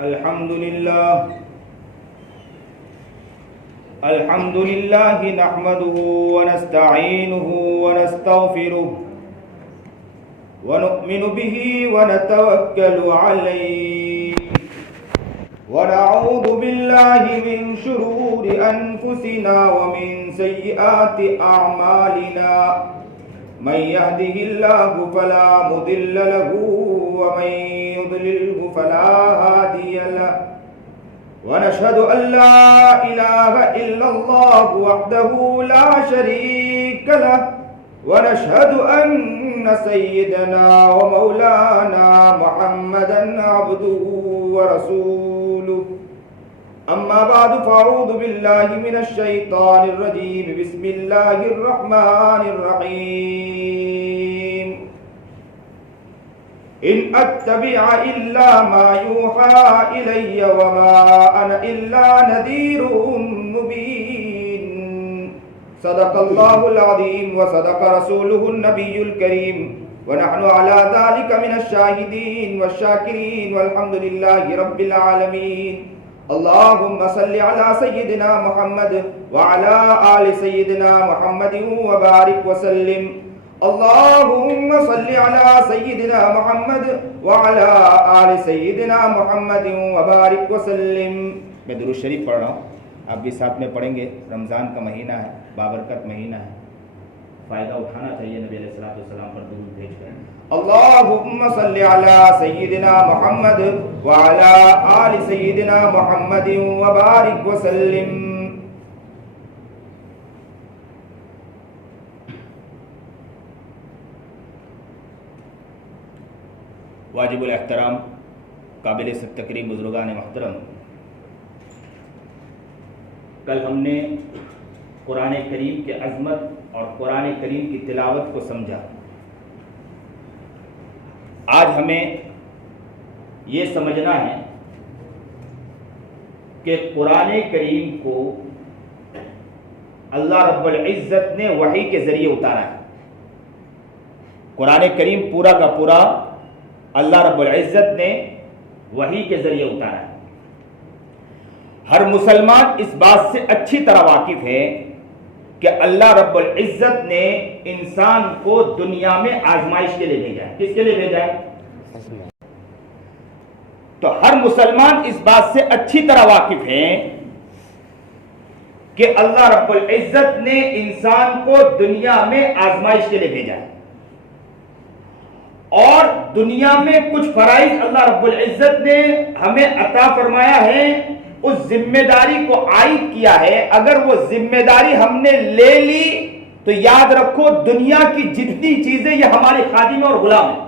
الحمد لله نحمده ونستعينه ونستغفره ونؤمن به ونتوكل عليه ونعوذ بالله من شرور أنفسنا ومن سيئات أعمالنا من يهده الله فلا مضل له ومن يضلله فلا هادي له ونشهد أن لا إله إلا الله وحده لا شريك له ونشهد أن سيدنا ومولانا محمدا عبده ورسوله أما بعد فأعوذ بالله من الشيطان الرجيم بسم الله الرحمن الرحيم إن أتبع إلا ما يوحى إلي وما أنا إلا نذير مبين صدق الله العظيم وصدق رسوله النبي الكريم ونحن على ذلك من الشاهدين والشاكرين والحمد لله رب العالمين اللهم صل على سيدنا محمد وعلى آل سيدنا محمد وبارك وسلم اللهم صل على سيدنا محمد وعلى آل سيدنا محمد وبارك وسلم. میں درود شریف پڑھ رہا ہوں، آپ بھی ساتھ میں پڑھیں گے. رمضان کا مہینہ ہے، بابرکت مہینہ ہے، فائدہ اٹھانا چاہیے نبی علیہ الصلوۃ والسلام پر درود بھیج کر. اللهم صل على سيدنا محمد وعلى آل سيدنا محمد وبارك وسلم. واجب الاحترام، قابل تکریم بزرگان محترم، کل ہم نے قرآن کریم کی عظمت اور قرآن کریم کی تلاوت کو سمجھا. آج ہمیں یہ سمجھنا ہے کہ قرآن کریم کو اللہ رب العزت نے وحی کے ذریعے اتارا ہے. قرآن کریم پورا کا پورا اللہ رب العزت نے وحی کے ذریعے اتارا ہے. ہر مسلمان اس بات سے اچھی طرح واقف ہے کہ اللہ رب العزت نے انسان کو دنیا میں آزمائش کے لیے بھیجا ہے. کس کے لیے بھیجا ہے؟ تو ہر مسلمان اس بات سے اچھی طرح واقف ہے کہ اللہ رب العزت نے انسان کو دنیا میں آزمائش کے لیے بھیجا ہے اور دنیا میں کچھ فرائض اللہ رب العزت نے ہمیں عطا فرمایا ہے، اس ذمہ داری کو عائد کیا ہے. اگر وہ ذمہ داری ہم نے لے لی تو یاد رکھو دنیا کی جتنی چیزیں یہ ہمارے خادم اور غلام ہیں.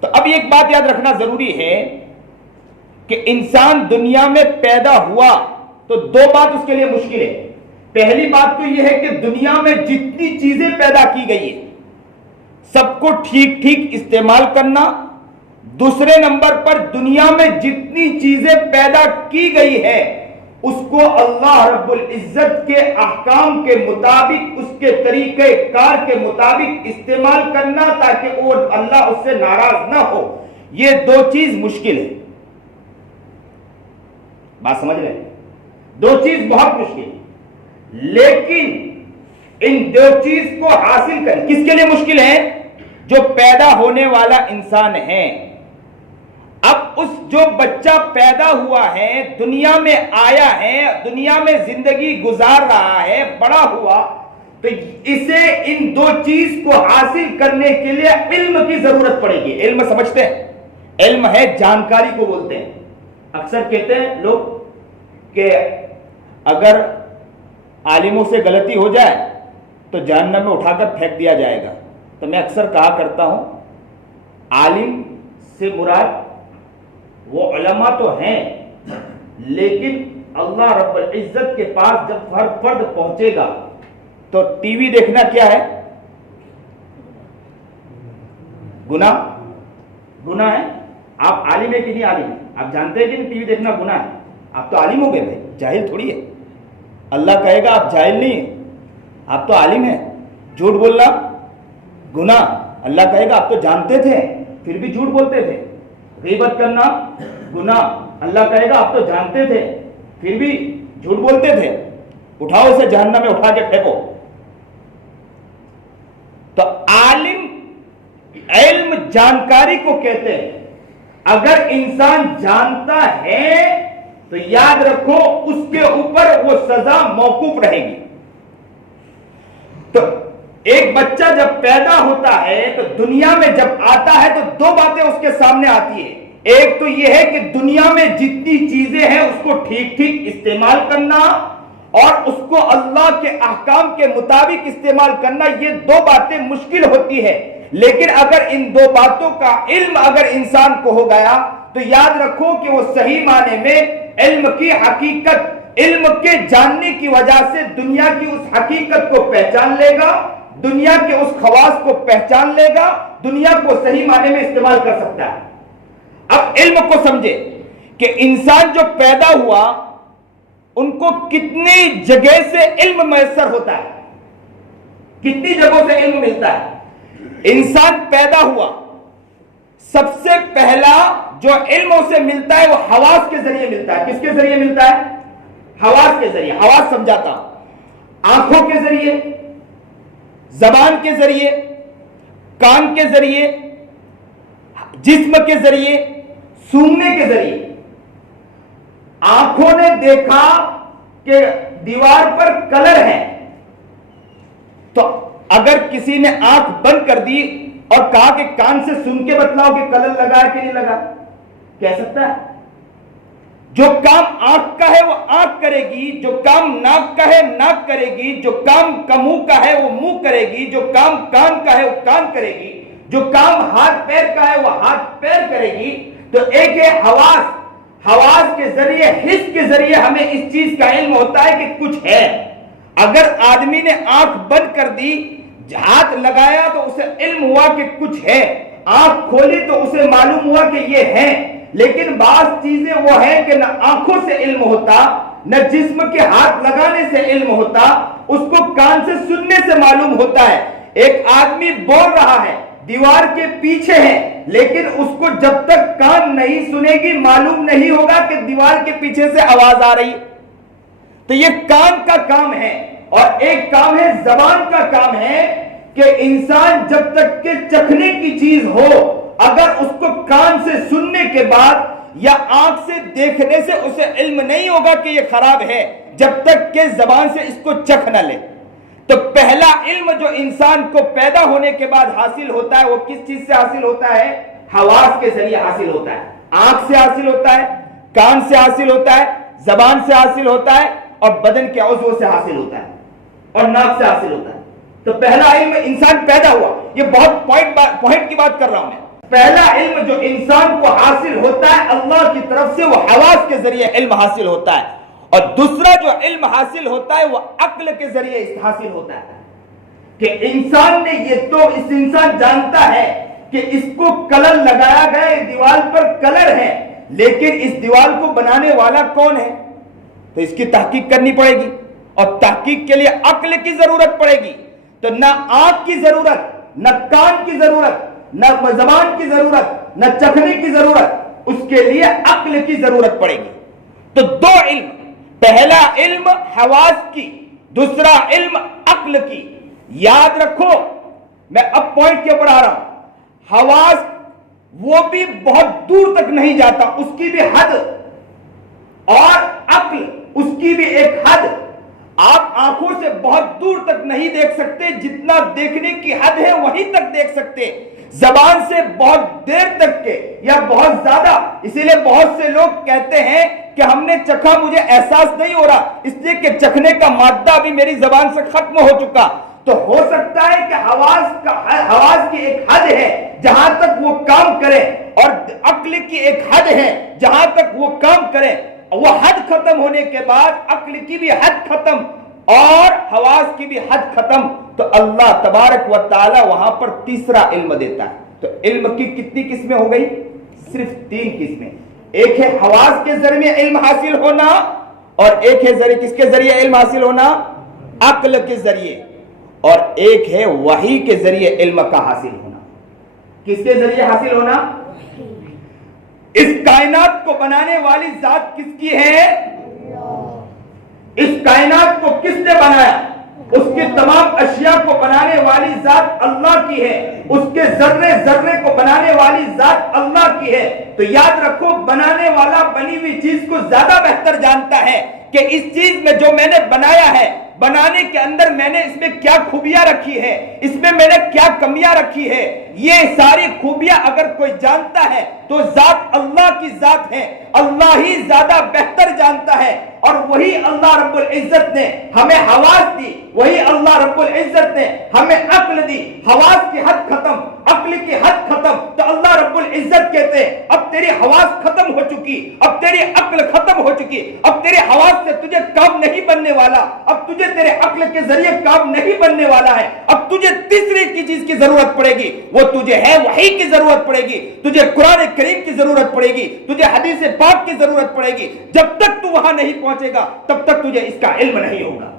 تو اب ایک بات یاد رکھنا ضروری ہے کہ انسان دنیا میں پیدا ہوا تو دو بات اس کے لیے مشکل ہے. پہلی بات تو یہ ہے کہ دنیا میں جتنی چیزیں پیدا کی گئی ہیں سب کو ٹھیک ٹھیک استعمال کرنا. دوسرے نمبر پر دنیا میں جتنی چیزیں پیدا کی گئی ہے اس کو اللہ رب العزت کے احکام کے مطابق، اس کے طریقہ کار کے مطابق استعمال کرنا تاکہ وہ اللہ اس سے ناراض نہ ہو. یہ دو چیز مشکل ہے. بات سمجھ رہے ہیں؟ دو چیز بہت مشکل ہے، لیکن ان دو چیز کو حاصل کریں کس کے لیے مشکل ہے؟ جو پیدا ہونے والا انسان ہے. اب اس جو بچہ پیدا ہوا ہے، دنیا میں آیا ہے، دنیا میں زندگی گزار رہا ہے، بڑا ہوا، تو اسے ان دو چیز کو حاصل کرنے کے لیے علم کی ضرورت پڑے گی. علم سمجھتے ہیں؟ علم ہے جانکاری کو بولتے ہیں. اکثر کہتے ہیں لوگ کہ اگر عالموں سے غلطی ہو جائے تو جہنم میں اٹھا کر پھینک دیا جائے گا. تو میں اکثر کہا کرتا ہوں عالم سے مراد وہ علماء تو ہیں، لیکن اللہ رب العزت کے پاس جب ہر فرد پہنچے گا تو ٹی وی دیکھنا کیا ہے؟ گناہ ہے. آپ عالم ہے کہ نہیں عالم ہے؟ آپ جانتے ہیں کہ ٹی وی دیکھنا گناہ ہے. آپ تو عالم ہو گئے بھائی، جاہل تھوڑی ہے. اللہ کہے گا آپ جاہل نہیں ہیں، آپ تو عالم ہیں. جھوٹ بولنا گناہ، اللہ کہے گا آپ تو جانتے تھے پھر بھی جھوٹ بولتے تھے. غیبت کرنا گناہ، اللہ کہے گا آپ تو جانتے تھے پھر بھی جھوٹ بولتے تھے، اٹھاؤ اسے جہنم میں اٹھا کے پھینکو۔ تو عالم علم جانکاری کو کہتے ہیں، اگر انسان جانتا ہے تو یاد رکھو اس کے اوپر وہ سزا موقوف رہے گی۔ تو ایک بچہ جب پیدا ہوتا ہے تو دنیا میں جب آتا ہے تو دو باتیں اس کے سامنے آتی ہیں، ایک تو یہ ہے کہ دنیا میں جتنی چیزیں ہیں اس کو ٹھیک ٹھیک استعمال کرنا اور اس کو اللہ کے احکام کے مطابق استعمال کرنا، یہ دو باتیں مشکل ہوتی ہے، لیکن اگر ان دو باتوں کا علم اگر انسان کو ہو گیا تو یاد رکھو کہ وہ صحیح معنی میں علم کی حقیقت، علم کے جاننے کی وجہ سے دنیا کی اس حقیقت کو پہچان لے گا، دنیا کے اس خواص کو پہچان لے گا، دنیا کو صحیح معنی میں استعمال کر سکتا ہے۔ اب علم کو سمجھے کہ انسان جو پیدا ہوا ان کو کتنی جگہ سے علم میسر ہوتا ہے، کتنی جگہوں سے علم ملتا ہے۔ انسان پیدا ہوا، سب سے پہلا جو علم اسے ملتا ہے وہ حواس کے ذریعے ملتا ہے۔ کس کے ذریعے ملتا ہے؟ حواس کے ذریعے۔ حواس سمجھاتا ہوں، آنکھوں کے ذریعے، زبان کے ذریعے، کان کے ذریعے، جسم کے ذریعے، سونگنے کے ذریعے۔ آنکھوں نے دیکھا کہ دیوار پر کلر ہے، تو اگر کسی نے آنکھ بند کر دی اور کہا کہ کان سے سن کے بتلاؤ کہ کلر لگا ہے کہ نہیں لگا، کہہ سکتا ہے؟ جو کام آنکھ کا ہے وہ آنکھ کرے گی، جو کام ناک کا ہے ناک کرے گی، جو کام منہ کا ہے وہ منہ کرے گی، جو کام کان کا ہے وہ کان کرے گی، جو کام ہاتھ پیر کا ہے وہ ہاتھ پیر کرے گی۔ تو ایک ہے حواس، حواس کے ذریعے، حس کے ذریعے ہمیں اس چیز کا علم ہوتا ہے کہ کچھ ہے۔ اگر آدمی نے آنکھ بند کر دی، ہاتھ لگایا تو اسے علم ہوا کہ کچھ ہے، آنکھ کھولی تو اسے معلوم ہوا کہ یہ ہے۔ لیکن بعض چیزیں وہ ہیں کہ نہ آنکھوں سے علم ہوتا، نہ جسم کے ہاتھ لگانے سے علم ہوتا، اس کو کان سے سننے سے معلوم ہوتا ہے۔ ایک آدمی بول رہا ہے، دیوار کے پیچھے ہے، لیکن اس کو جب تک کان نہیں سنے گی معلوم نہیں ہوگا کہ دیوار کے پیچھے سے آواز آ رہی۔ تو یہ کان کا کام ہے، اور ایک کام ہے زبان کا کام ہے کہ انسان جب تک کہ چکھنے کی چیز ہو، اگر اس کو کان سے سننے کے بعد یا آنکھ سے دیکھنے سے اسے علم نہیں ہوگا کہ یہ خراب ہے، جب تک کہ زبان سے اس کو چکھ نہ لے۔ تو پہلا علم جو انسان کو پیدا ہونے کے بعد حاصل ہوتا ہے وہ کس چیز سے حاصل ہوتا ہے؟ حواس کے ذریعے حاصل ہوتا ہے۔ آنکھ سے حاصل ہوتا ہے، کان سے حاصل ہوتا ہے، زبان سے حاصل ہوتا ہے، اور بدن کے عضو سے حاصل ہوتا ہے، اور ناک سے حاصل ہوتا ہے۔ تو پہلا علم انسان پیدا ہوا، یہ بہت پوائنٹ کی بات کر رہا ہوں میں۔ پہلا علم جو انسان کو حاصل ہوتا ہے اللہ کی طرف سے وہ حواس کے ذریعے علم حاصل ہوتا ہے، اور دوسرا جو علم حاصل ہوتا ہے وہ عقل کے ذریعے حاصل ہوتا ہے کہ انسان نے یہ تو اس انسان جانتا ہے کہ اس کو کلر لگایا گیا، دیوار پر کلر ہے، لیکن اس دیوار کو بنانے والا کون ہے؟ تو اس کی تحقیق کرنی پڑے گی، اور تحقیق کے لیے عقل کی ضرورت پڑے گی۔ تو نہ آنکھ کی ضرورت، نہ کان کی ضرورت، نہ زبان کی ضرورت، نہ چکھنے کی ضرورت، اس کے لیے عقل کی ضرورت پڑے گی۔ تو دو علم، پہلا علم حواس کی، دوسرا علم عقل کی۔ یاد رکھو، میں اب پوائنٹ کے اوپر آ رہا ہوں، حواس وہ بھی بہت دور تک نہیں جاتا، اس کی بھی حد، اور عقل اس کی بھی ایک حد۔ آپ آنکھوں سے بہت دور تک نہیں دیکھ سکتے، جتنا دیکھنے کی حد ہے وہیں تک دیکھ سکتے۔ زبان سے بہت دیر تک کے یا بہت زیادہ، اسی لیے بہت سے لوگ کہتے ہیں کہ ہم نے چکھا، مجھے احساس نہیں ہو رہا، اس لیے کہ چکھنے کا مادہ ابھی میری زبان سے ختم ہو چکا۔ تو ہو سکتا ہے کہ حواس کی ایک حد ہے جہاں تک وہ کام کرے، اور عقل کی ایک حد ہے جہاں تک وہ کام کرے۔ وہ حد ختم ہونے کے بعد عقل کی بھی حد ختم اور حواس کی بھی حد ختم، تو اللہ تبارک و تعالی وہاں پر تیسرا علم دیتا ہے۔ تو علم کی کتنی قسمیں ہو گئی؟ صرف 3 قسمیں۔ ایک ہے حواس کے ذریعے علم حاصل ہونا، اور ایک ہے کس کے ذریعے علم حاصل ہونا؟ عقل کے ذریعے، اور ایک ہے وحی کے ذریعے علم کا حاصل ہونا۔ کس کے ذریعے حاصل ہونا؟ اس کائنات کو بنانے والی ذات کس کی ہے؟ اس کائنات کو کس نے بنایا؟ اس کے تمام اشیاء کو بنانے والی ذات اللہ کی ہے، اس کے ذرے ذرے کو بنانے والی ذات اللہ کی ہے۔ تو یاد رکھو، بنانے والا بنی ہوئی چیز کو زیادہ بہتر جانتا ہے کہ اس چیز میں جو میں نے بنایا ہے، بنانے کے اندر میں نے اس میں کیا خوبیاں رکھی ہے، اس میں میں نے کیا کمیاں رکھی ہے۔ یہ ساری خوبیاں اگر کوئی جانتا ہے تو ذات اللہ کی ذات ہے، اللہ ہی زیادہ بہتر جانتا ہے۔ اور وہی اللہ رب العزت نے ہمیں حواس دی، وہی اللہ رب العزت نے ہمیں عقل دی۔ حواس کی حد ختم، عقل کی حد ختم، تو اللہ رب العزت کہتے ہیں اب تیری حواس ختم ہو چکی، اب تیری عقل ختم ہو چکی، اب تیرے حواس سے تجھے کام نہیں بننے والا، اب تجھے تیرے عقل کے ذریعے کام نہیں بننے والا ہے۔ اب تجھے تیسری کی چیز کی ضرورت پڑے گی، وہ تجھے ہے وحی کی ضرورت پڑے گی، تجھے قرآن کریم کی ضرورت پڑے گی، تجھے حدیث پاک کی ضرورت پڑے گی۔ جب تک تو وہاں نہیں پہنچے گا تب تک تجھے اس کا علم نہیں ہوگا۔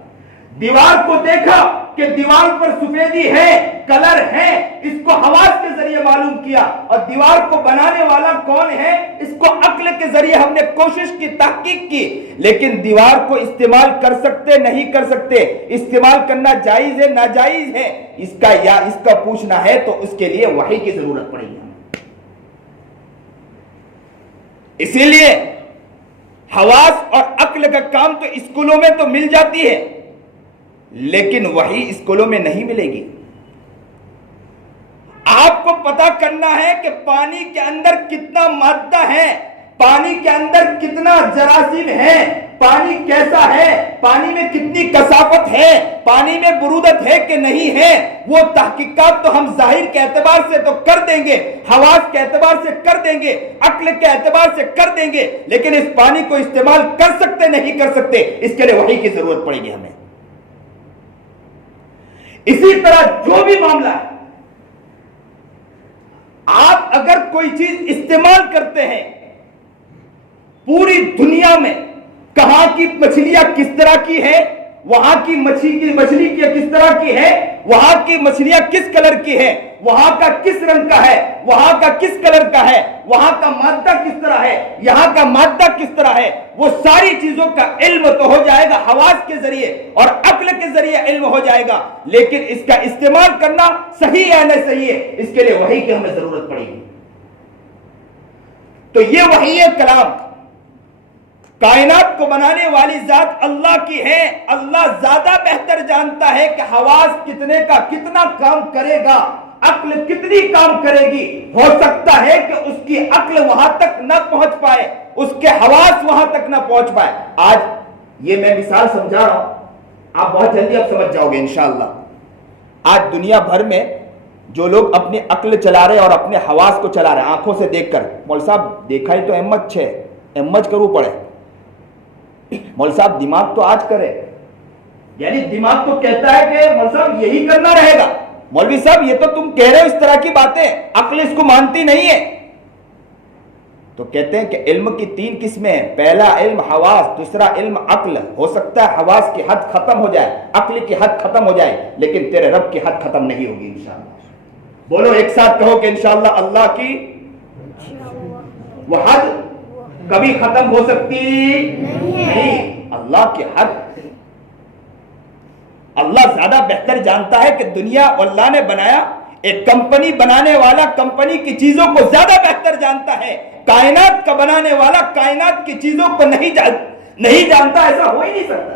دیوار کو دیکھا کہ دیوار پر سفیدی ہے، کلر ہے، اس کو حواس کے ذریعے معلوم کیا، اور دیوار کو بنانے والا کون ہے اس کو عقل کے ذریعے ہم نے کوشش کی، تحقیق کی۔ لیکن دیوار کو استعمال کر سکتے نہیں کر سکتے، استعمال کرنا جائز ہے ناجائز ہے، اس کا پوچھنا ہے تو اس کے لیے وحی کی ضرورت پڑے گی۔ اسی لیے حواس اور عقل کا کام تو اسکولوں میں تو مل جاتی ہے، لیکن وحی اسکولوں میں نہیں ملے گی۔ آپ کو پتا کرنا ہے کہ پانی کے اندر کتنا مادہ ہے، پانی کے اندر کتنا جراثیم ہے، پانی کیسا ہے، پانی میں کتنی کثافت ہے، پانی میں برودت ہے کہ نہیں ہے، وہ تحقیقات تو ہم ظاہر کے اعتبار سے تو کر دیں گے، حواس کے اعتبار سے کر دیں گے، عقل کے اعتبار سے کر دیں گے، لیکن اس پانی کو استعمال کر سکتے نہیں کر سکتے، اس کے لیے وحی کی ضرورت پڑے گی ہمیں۔ اسی طرح جو بھی معاملہ ہے، آپ اگر کوئی چیز استعمال کرتے ہیں، پوری دنیا میں کہاں کی مچھلیاں کس طرح کی ہے، وہاں کی مچھلی کس طرح کی ہے، وہاں کی مچھلیاں کس کلر کی ہے، وہاں کا کس رنگ کا ہے، وہاں کا کس کلر کا ہے، وہاں کا مادہ کس طرح ہے، یہاں کا مادہ کس طرح ہے، وہ ساری چیزوں کا علم تو ہو جائے گا حواس کے ذریعے اور عقل کے ذریعے علم ہو جائے گا، لیکن اس کا استعمال کرنا صحیح ہے نہ صحیح ہے، اس کے لیے وحی کی ہمیں ضرورت پڑے گی۔ تو یہ وحی کلام کائنات کو بنانے والی ذات اللہ کی ہے، اللہ زیادہ بہتر جانتا ہے کہ حواس کتنے کا کتنا کام کرے گا، عقل کتنی کام کرے گی۔ ہو سکتا ہے کہ اس کی عقل وہاں تک نہ پہنچ پائے، اس کے حواس وہاں تک نہ پہنچ پائے۔ آج یہ میں مثال سمجھا رہا ہوں، آپ بہت جلدی اب سمجھ جاؤ گے انشاءاللہ۔ آج دنیا بھر میں جو لوگ اپنی عقل چلا رہے اور اپنے حواس کو چلا رہے آنکھوں سے دیکھ کر، مول صاحب دیکھا ہی تو احمد چھے احمد کرو پڑے، مول صاحب دماغ تو آج کرے، یعنی دماغ تو کہتا ہے کہ مول صاحب یہی کرنا رہے گا۔ مولوی صاحب یہ تو تم کہہ رہے ہو اس طرح کی باتیں، عقل اس کو مانتی نہیں ہے۔ تو کہتے ہیں کہ علم کی 3 قسمیں ہیں، پہلا علم حواس، دوسرا علم عقل۔ ہو سکتا ہے حواس کی حد ختم ہو جائے، عقل کی حد ختم ہو جائے، لیکن تیرے رب کی حد ختم نہیں ہوگی انشاءاللہ۔ بولو ایک ساتھ کہو کہ انشاءاللہ اللہ کی وہ حد کبھی ختم ہو سکتی نہیں۔ اللہ کی حد اللہ زیادہ بہتر جانتا ہے کہ دنیا اللہ نے بنایا، ایک کمپنی بنانے والا کمپنی کی چیزوں کو زیادہ بہتر جانتا ہے، کائنات کا بنانے والا کائنات کی چیزوں کو نہیں جانتا، ایسا ہو ہی نہیں سکتا۔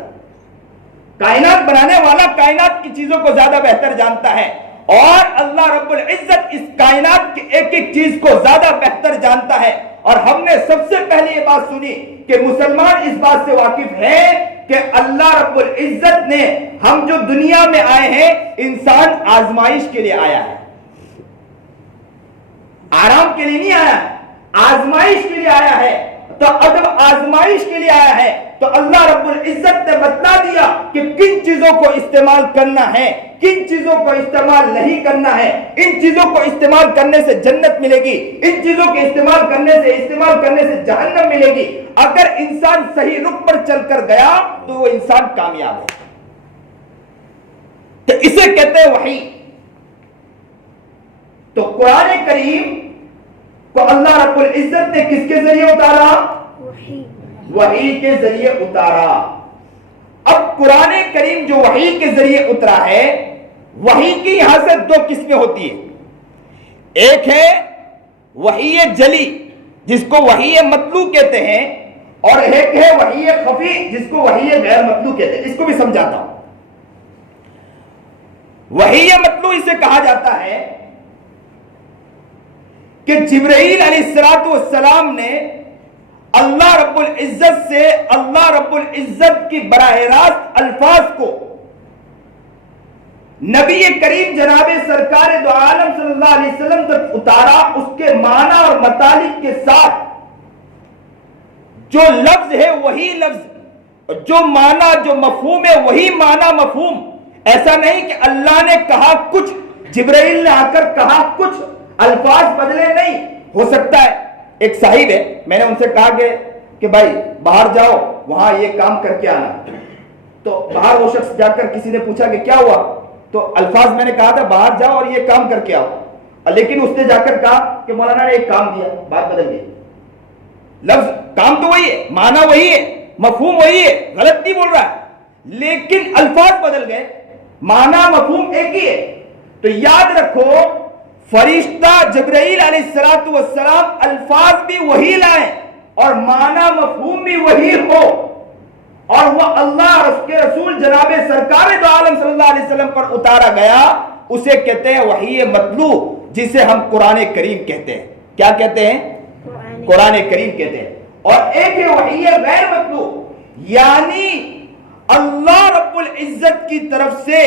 کائنات بنانے والا کائنات کی چیزوں کو زیادہ بہتر جانتا ہے، اور اللہ رب العزت اس کائنات کی ایک ایک چیز کو زیادہ بہتر جانتا ہے۔ اور ہم نے سب سے پہلے یہ بات سنی کہ مسلمان اس بات سے واقف ہے کہ اللہ رب العزت نے ہم جو دنیا میں آئے ہیں، انسان آزمائش کے لیے آیا ہے، آرام کے لیے نہیں آیا ہے، آزمائش کے لیے آیا ہے۔ تو جب آزمائش کے لیے آیا ہے تو اللہ رب العزت نے بتلا دیا کہ کن چیزوں کو استعمال کرنا ہے، کن چیزوں کو استعمال نہیں کرنا ہے۔ ان چیزوں کو استعمال کرنے سے جنت ملے گی، ان چیزوں کے استعمال کرنے سے جہنم ملے گی۔ اگر انسان صحیح رخ پر چل کر گیا تو وہ انسان کامیاب ہے۔ تو اسے کہتے ہیں وحی۔ تو قرآن کریم کو اللہ رب العزت نے کس کے ذریعے اتارا؟ وحی کے ذریعے اتارا۔ اب قرآن کریم جو وحی کے ذریعے اترا ہے، وحی کی یہاں سے دو قسمیں ہوتی ہیں، ایک ہے وحی جلی جس کو وحی مطلوع کہتے ہیں، اور ایک ہے وحی خفی جس کو وحی غیر مطلوع کہتے ہیں۔ اس کو بھی سمجھاتا ہوں۔ وحی مطلوع اسے کہا جاتا ہے کہ جبرائیل علیہ السلام نے اللہ رب العزت سے اللہ رب العزت کی براہ راست الفاظ کو نبی کریم جناب سرکار دو عالم صلی اللہ علیہ وسلم تک اتارا، اس کے معنی اور مطالب کے ساتھ جو لفظ ہے وہی لفظ، جو معنی جو مفہوم ہے وہی معنی مفہوم۔ ایسا نہیں کہ اللہ نے کہا کچھ، جبرائیل نے آ کر کہا کچھ، الفاظ بدلے نہیں۔ ہو سکتا ہے ایک صاحب ہے، میں نے ان سے کہا کہ بھائی باہر جاؤ، وہاں یہ کام کر کے آنا، تو باہر وہ شخص جا کر کسی نے پوچھا کہ کیا ہوا، تو الفاظ میں نے کہا تھا باہر جاؤ اور یہ کام کر کے آؤ، لیکن اس نے جا کر کہا کہ مولانا نے ایک کام دیا، بات بدل گئی۔ لفظ کام تو وہی ہے، معنی وہی ہے، مفہوم وہی ہے، غلط نہیں بول رہا ہے، لیکن الفاظ بدل گئے، معنی مفہوم ایک ہی ہے۔ تو یاد رکھو فرشتہ جبرائیل علیہ السلام الفاظ بھی وہی لائیں اور معنی مفہوم بھی وہی ہو، اور وہ اللہ اور اس کے رسول جناب سرکار دو عالم صلی اللہ علیہ وسلم پر اتارا گیا، اسے کہتے ہیں وحی مطلوع، جسے ہم قرآن کریم کہتے ہیں۔ کیا کہتے ہیں؟ قرآن کریم کہتے ہیں۔ اور ایک ہے وحی غیر مطلوع، یعنی اللہ رب العزت کی طرف سے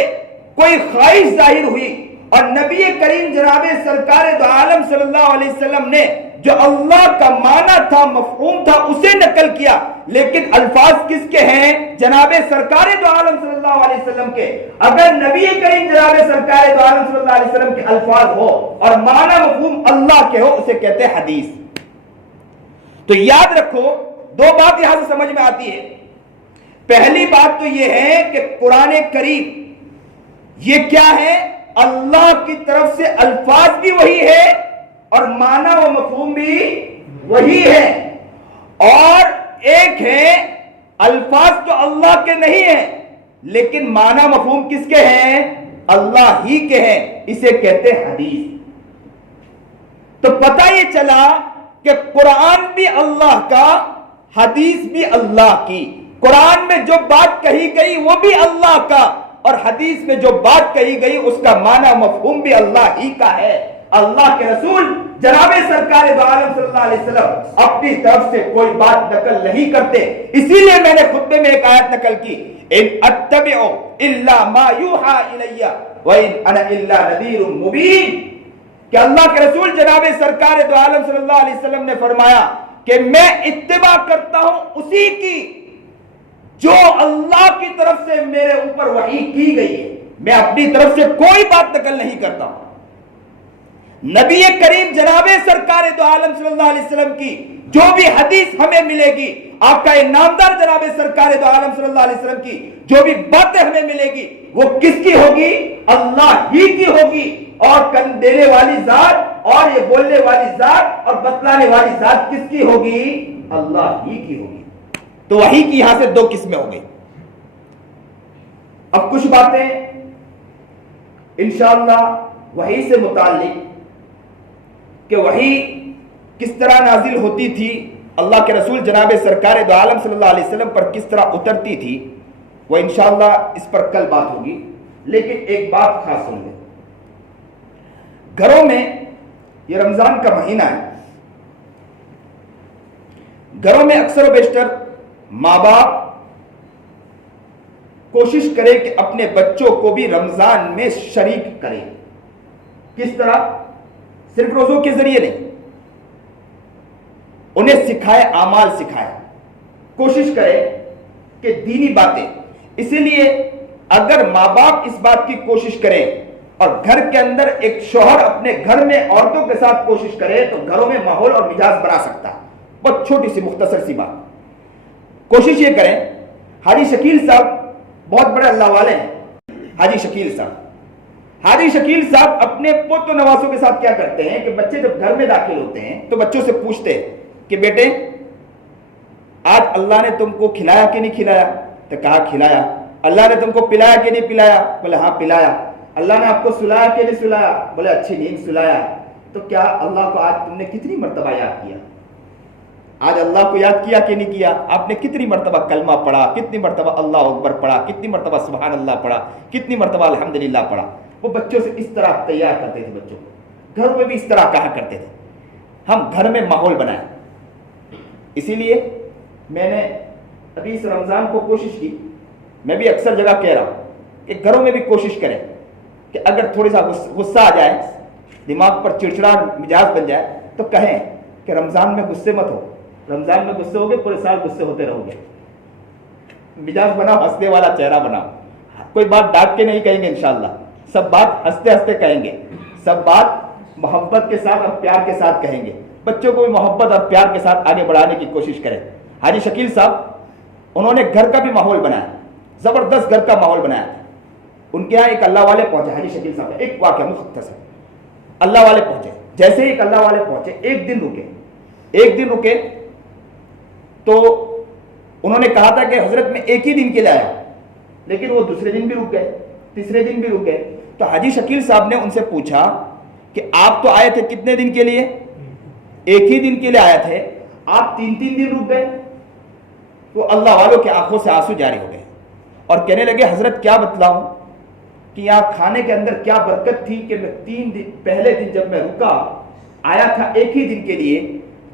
کوئی خواہش ظاہر ہوئی اور نبی کریم جناب سرکار دو عالم صلی اللہ علیہ وسلم نے جو اللہ کا معنی تھا، مفہوم تھا، اسے نقل کیا، لیکن الفاظ کس کے ہیں؟ جناب سرکار دو عالم صلی اللہ علیہ وسلم کے۔ اگر نبی کریم جناب سرکار دو عالم صلی اللہ علیہ وسلم کے الفاظ ہو اور معنی مفہوم اللہ کے ہو، اسے کہتے ہیں حدیث۔ تو یاد رکھو دو بات یہاں سے سمجھ میں آتی ہے۔ پہلی بات تو یہ ہے کہ قرآن کریم یہ کیا ہے؟ اللہ کی طرف سے الفاظ بھی وہی ہے اور معنی و مفہوم بھی وہی ہے، اور ایک ہے الفاظ تو اللہ کے نہیں ہیں لیکن معنی مفہوم کس کے ہیں؟ اللہ ہی کے ہیں، اسے کہتے ہیں حدیث۔ تو پتہ یہ چلا کہ قرآن بھی اللہ کا، حدیث بھی اللہ کی۔ قرآن میں جو بات کہی گئی وہ بھی اللہ کا، اور حدیث میں جو بات کہی گئی اس کا معنی مفہوم بھی اللہ ہی کا ہے۔ اللہ کے رسول جناب سرکار دو عالم صلی اللہ علیہ وسلم اپنی طرف سے کوئی بات نقل نہیں کرتے، اسی لیے میں نے خطبے میں ایک آیت نقل کی، ان اتبع الا ما یوحى الی وان انا الا نذیر مبین، کہ اللہ کے رسول جناب سرکار دو عالم صلی اللہ علیہ وسلم نے فرمایا کہ میں اتباع کرتا ہوں اسی کی جو اللہ کی طرف سے میرے اوپر وحی کی گئی ہے، میں اپنی طرف سے کوئی بات نقل نہیں کرتا ہوں۔ نبی کریم جناب سرکار دو عالم صلی اللہ علیہ وسلم کی جو بھی حدیث ہمیں ملے گی، آقا نامدار جناب سرکار دو عالم صلی اللہ علیہ وسلم کی جو بھی باتیں ہمیں ملے گی وہ کس کی ہوگی؟ اللہ ہی کی ہوگی، اور کن دینے والی ذات اور یہ بولنے والی ذات اور بتلانے والی ذات کس کی ہوگی؟ اللہ ہی کی ہوگی۔ تو وحی کی یہاں سے دو قسمیں ہو گئی۔ اب کچھ باتیں انشاءاللہ وحی سے متعلق کہ وحی کس طرح نازل ہوتی تھی، اللہ کے رسول جناب سرکار دو عالم صلی اللہ علیہ وسلم پر کس طرح اترتی تھی، وہ انشاءاللہ اس پر کل بات ہوگی۔ لیکن ایک بات خاص سن لیں، گھروں میں یہ رمضان کا مہینہ ہے، گھروں میں اکثر و بیشتر ماں باپ کوشش کرے کہ اپنے بچوں کو بھی رمضان میں شریک کرے۔ کس طرح؟ صرف روزوں کے ذریعے نہیں، انہیں سکھائے، اعمال سکھائے، کوشش کرے کہ دینی باتیں۔ اسی لیے اگر ماں باپ اس بات کی کوشش کریں اور گھر کے اندر ایک شوہر اپنے گھر میں عورتوں کے ساتھ کوشش کرے تو گھروں میں ماحول اور مزاج بنا سکتا ہے۔ بہت چھوٹی سی مختصر سی بات، کوشش یہ کریں۔ حاجی شکیل صاحب بہت بڑے اللہ والے ہیں، حاجی شکیل صاحب حاجی شکیل صاحب اپنے پوت و نواسوں کے ساتھ کیا کرتے ہیں کہ بچے جب گھر میں داخل ہوتے ہیں تو بچوں سے پوچھتے ہیں کہ بیٹے آج اللہ نے تم کو کھلایا کہ نہیں کھلایا؟ تو کہا کھلایا۔ اللہ نے تم کو پلایا کہ نہیں پلایا؟ بولے ہاں پلایا۔ اللہ نے آپ کو سلایا کہ نہیں سلایا؟ بولے اچھی نیند سلایا۔ تو کیا اللہ کو آج تم نے کتنی مرتبہ یاد کیا؟ آج اللہ کو یاد کیا کہ نہیں کیا؟ آپ نے کتنی مرتبہ کلمہ پڑھا، کتنی مرتبہ اللہ اکبر پڑھا، کتنی مرتبہ سبحان اللہ پڑھا، کتنی مرتبہ الحمدللہ پڑھا؟ وہ بچوں سے اس طرح تیار کرتے تھے، بچوں کو گھر میں بھی اس طرح کہا کرتے تھے ہم گھر میں ماحول بنائیں۔ اسی لیے میں نے ابھی اس رمضان کو کوشش کی، میں بھی اکثر جگہ کہہ رہا ہوں کہ گھروں میں بھی کوشش کریں کہ اگر تھوڑی سا غصہ آ جائے، دماغ پر چڑچڑا مزاج بن جائے تو کہیں کہ رمضان میں غصے مت ہو، رمضان میں غصے ہوگے پورے سال غصے ہوتے رہو گے۔ مزاج بناؤ، ہنسنے والا چہرہ بناؤ، کوئی بات ڈانٹ کے نہیں کہیں گے انشاءاللہ، سب بات ہنستے ہنستے کہیں گے، سب بات محبت کے ساتھ اور پیار کے ساتھ کہیں گے۔ بچوں کو بھی محبت اور پیار کے ساتھ آگے بڑھانے کی کوشش کریں۔ حاجی شکیل صاحب انہوں نے گھر کا بھی ماحول بنایا، زبردست گھر کا ماحول بنایا۔ ان کے یہاں ایک اللہ والے پہنچے، حاجی شکیل صاحب ایک واقعہ مختصر، اللہ والے پہنچے، جیسے ہی ایک اللہ والے پہنچے ایک دن رکے تو انہوں نے کہا تھا کہ حضرت میں ایک ہی دن کے لیے آیا، لیکن وہ دوسرے دن بھی رک گئے، تیسرے دن بھی رک گئے۔ تو حاجی شکیل صاحب نے ان سے پوچھا کہ آپ تو آئے تھے کتنے دن کے لیے؟ ایک ہی دن کے لیے آئے تھے، آپ 3 دن رک گئے۔ تو اللہ والوں کے آنکھوں سے آنسو جاری ہو گئے اور کہنے لگے حضرت کیا بتلاؤں کہ یہاں کھانے کے اندر کیا برکت تھی کہ میں 3 دن پہلے دن جب میں رکا آیا تھا ایک ہی دن کے لیے،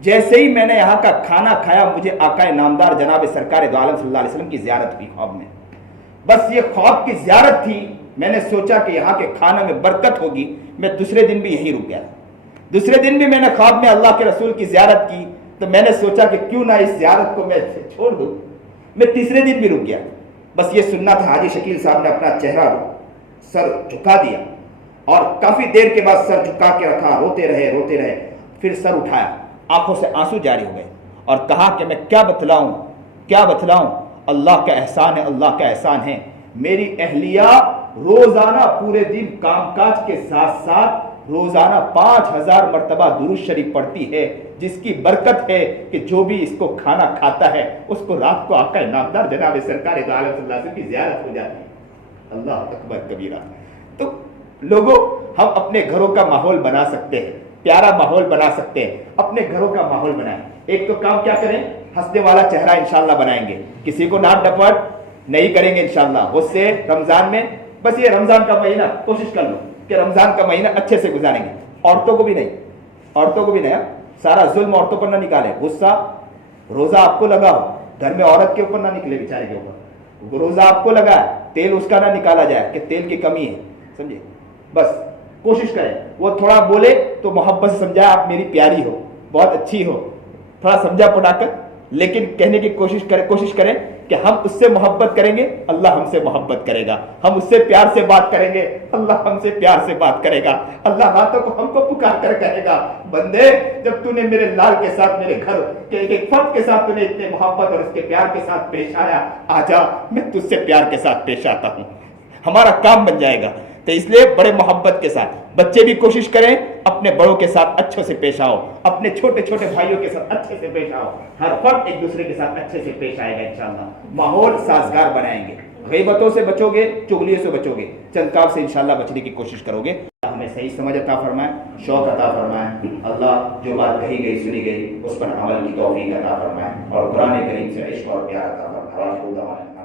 جیسے ہی میں نے یہاں کا کھانا کھایا مجھے آقا نامدار جناب سرکار دو عالم صلی اللہ علیہ وسلم کی زیارت ہوئی خواب میں۔ بس یہ خواب کی زیارت تھی، میں نے سوچا کہ یہاں کے کھانے میں برکت ہوگی، میں دوسرے دن بھی یہیں رک گیا۔ دوسرے دن بھی میں نے خواب میں اللہ کے رسول کی زیارت کی تو میں نے سوچا کہ کیوں نہ اس زیارت کو میں چھوڑ دوں، میں تیسرے دن بھی رک گیا۔ بس یہ سننا تھا۔ حاجی شکیل صاحب نے اپنا چہرہ سر جھکا دیا اور کافی دیر کے بعد سر جھکا کے رکھا، روتے رہے، پھر سر اٹھایا، آنکھوں سے آنسو جاری ہو گئے اور کہا کہ میں کیا بتلاؤں، اللہ کا احسان ہے، اللہ کا احسان ہے۔ میری اہلیہ روزانہ پورے دن کام کاج کے ساتھ ساتھ روزانہ 5000 مرتبہ درود شریف پڑھتی ہے، جس کی برکت ہے کہ جو بھی اس کو کھانا کھاتا ہے اس کو رات کو آقا نامدار جناب سرکار دو عالم صلی اللہ علیہ وسلم کی زیارت ہو جاتی ہے۔ اللہ اکبر کبیرہ۔ تو لوگوں ہم اپنے گھروں کا ماحول بنا سکتے ہیں، پیارا ماحول بنا سکتے ہیں، اپنے گھروں کا ماحول بنائیں۔ ایک تو کام کیا کریں، ہنسنے والا چہرہ انشاءاللہ بنائیں گے، کسی کو ڈانٹ ڈپٹ نہیں کریں گے انشاءاللہ۔ اس سے رمضان میں بس یہ رمضان کا مہینہ کوشش کر لو کہ رمضان کا مہینہ اچھے سے گزاریں گے۔ عورتوں کو بھی نہیں، سارا ظلم عورتوں پر نہ نکالے، غصہ روزہ آپ کو لگا ہو، گھر میں عورت کے اوپر نہ نکلے، بیچارے کے اوپر روزہ آپ کو لگا ہے، تیل اس کا نہ نکالا جائے کہ تیل کی کمی ہے، سمجھے؟ بس کوشش کریں، وہ تھوڑا بولے تو محبت سے سمجھائے آپ میری پیاری ہو، بہت اچھی ہو، تھوڑا سمجھا پڑھا کر، لیکن کہنے کی کوشش کریں کہ ہم اس سے محبت کریں گے، اللہ ہم سے محبت کرے گا، ہم اس سے پیار سے بات کریں گے، اللہ ہم سے پیار سے بات کرے گا، اللہ راتوں کو ہم کو پکار کر کہے گا بندے جب تو نے میرے لال کے ساتھ، میرے گھر کے ایک فرد کے ساتھ تو نے اتنے محبت اور اس کے پیار کے ساتھ پیش آیا، آجا میں تجھ سے پیار کے ساتھ پیش آتا ہوں، ہمارا کام بن جائے گا۔ تو اس لیے بڑے محبت کے ساتھ بچے بھی کوشش کریں، اپنے بڑوں کے ساتھ اچھے سے پیش آؤ، اپنے چھوٹے چھوٹے بھائیوں کے ساتھ اچھے سے پیش آؤ، ہر فرد ایک دوسرے کے ساتھ اچھے سے پیش آئے گا انشاءاللہ، ماحول سازگار بنائیں گے، غیبتوں سے بچو گے، چغلیوں سے بچو گے، چند کام سے انشاءاللہ بچنے کی کوشش کرو گے۔ ہمیں صحیح سمجھ عطا فرمائے، شوق عطا فرمائے، اللہ جو بات کہی گئی سنی گئی اس پر عمل کی توفیق عطا فرمائے اور قرآن کریم سے عشق اور پیار عطا فرمائے۔